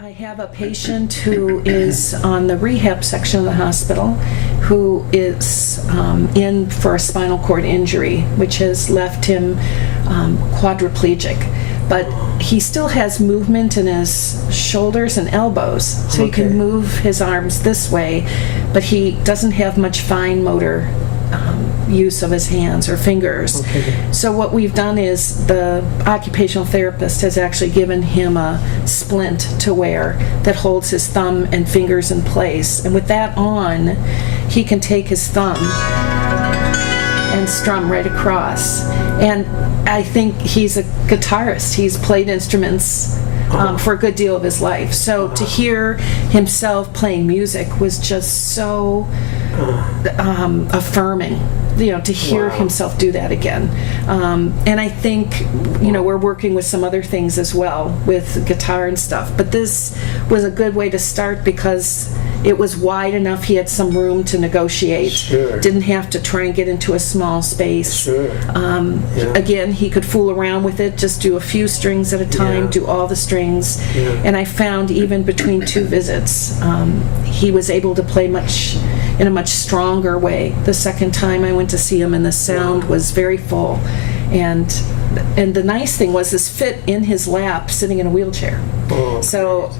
I have a patient who is on the rehab section of the hospital who is in for a spinal cord injury, which has left him quadraplegic. But he still has movement in his shoulders and elbows, so he can move his arms this way, but he doesn't have much fine motor use of his hands or fingers. So what we've done is the occupational therapist has actually given him a splint to wear that holds his thumb and fingers in place, and with that on, he can take his thumb and strum right across. And I think he's a guitarist. He's played instruments for a good deal of his life. So to hear himself playing music was just so affirming, to hear himself do that again. And I think, we're working with some other things as well with guitar and stuff. But this was a good way to start because it was wide enough. He had some room to negotiate. Didn't have to try and get into a small space. Again, he could fool around with it, just do a few strings at a time, do all the strings. And I found even between two visits, he was able to play in a much stronger way. The second time I went to see him, and the sound was very full. And the nice thing was this fit in his lap sitting in a wheelchair. So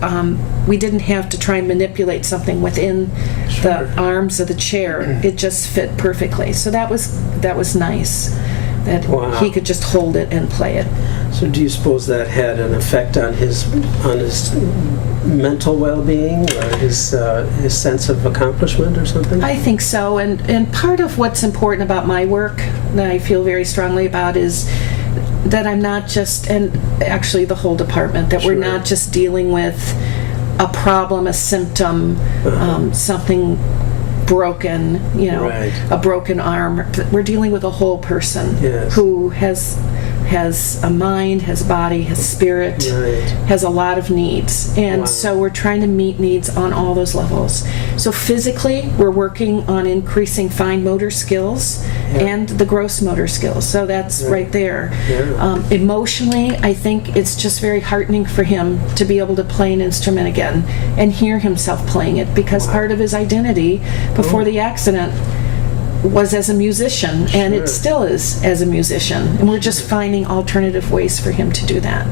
we didn't have to try and manipulate something within the arms of the chair. It just fit perfectly. So that was nice, that he could just hold it and play it. So do you suppose that had an effect on his mental well-being or his sense of accomplishment or something? I think so, and part of what's important about my work that I feel very strongly about is that I'm not just, and actually the whole department, that we're not just dealing with a problem, a symptom, something broken, a broken arm. We're dealing with a whole person who has a mind, has a body, has spirit, has a lot of needs. And so we're trying to meet needs on all those levels. So physically, we're working on increasing fine motor skills and the gross motor skills. So that's right there. Emotionally, I think it's just very heartening for him to be able to play an instrument again and hear himself playing it, because part of his identity before the accident was as a musician, and it still is as a musician, and we're just finding alternative ways for him to do that.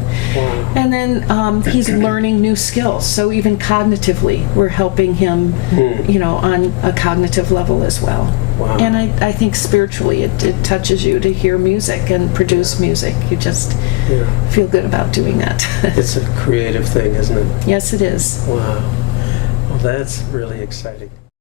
And then he's learning new skills, so even cognitively we're helping him on a cognitive level as well. And I think spiritually it touches you to hear music and produce music. You just feel good about doing that. It's a creative thing, isn't it? Yes, it is. Wow. Well, that's really exciting.